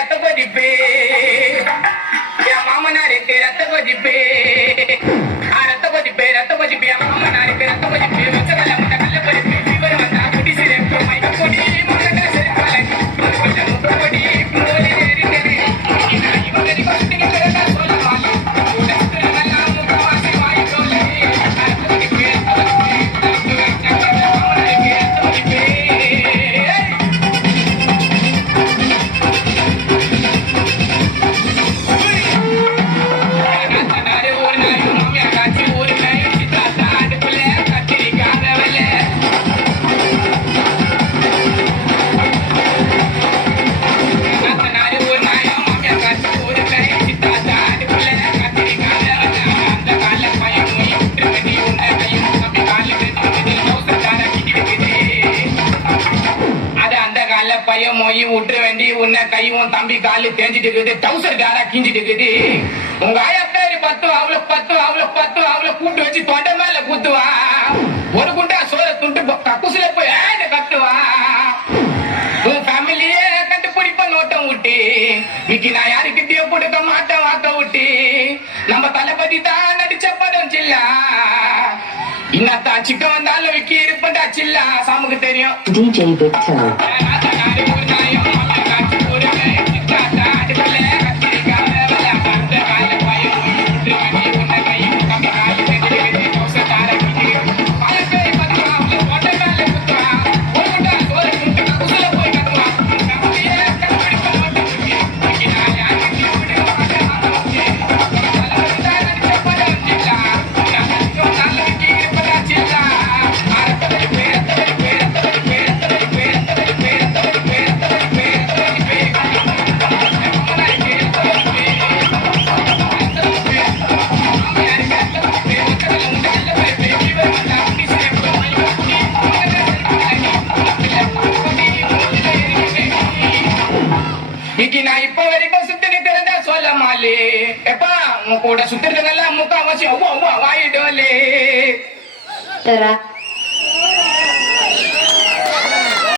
ரத்த கொதிப்பு என் மாமனாருக்கு ரத்த கொதிப்பு ரத்த கொதிப்பு ரத்த கொதிப்பு என் மாமனாருக்கு ரத்த கொதிப்பு வச்சகல முட்டை கல்ல பருப்பு இவர் வந்தா குடி சிறப்பு மைக்க பொடி மகன செருப்பாலை கொஞ்சம் முட்டை பொடி போலி இருக்கிறது இவங்க கொஸ்டின் கேட்டா சொல்ல மாட்டேன் உடம்புலாம் முக்கவாசி வாய் தோலை ரத்த கொதிப்பு மாமனாருக்கு ரத்த கொதிப்பு மொய் விட்டுற வேண்டி உன்னை கையும் தம்பி காலு தேஞ்சிட்டு இருக்குது டவுசர் காரா கிஞ்சிட்டு இருக்குது உங்க ஆயா பேரு 10 அவளை கூட்டு வச்சு தொண்டை மேல கூத்துவா ஒரு குண்டா சோற துண்டு கக்குசுல போய் கட்டுவா உன் ஃபேமிலியே கண்டுபிடிப்ப நோட்டம் விட்டு விக்கி நான் யாருக்கிட்டயோ கொடுக்க மாட்டேன் வாக்க விட்டு நம்ம தளபதி தான் நடிச்ச படம் சில்லா இன்னத்தான் சிக்க வந்தாலும் விக்கி இருப்பா சில்லா சாமுக்கு தெரியும் DJ Victor. நான் இப்ப வரைக்கும் சுத்தி நிக்கிறதா சொல்ல மாலே எப்பா உன் கூட சுத்துறதுங்கெல்லாம் முக்காவாசி வாயிடோலே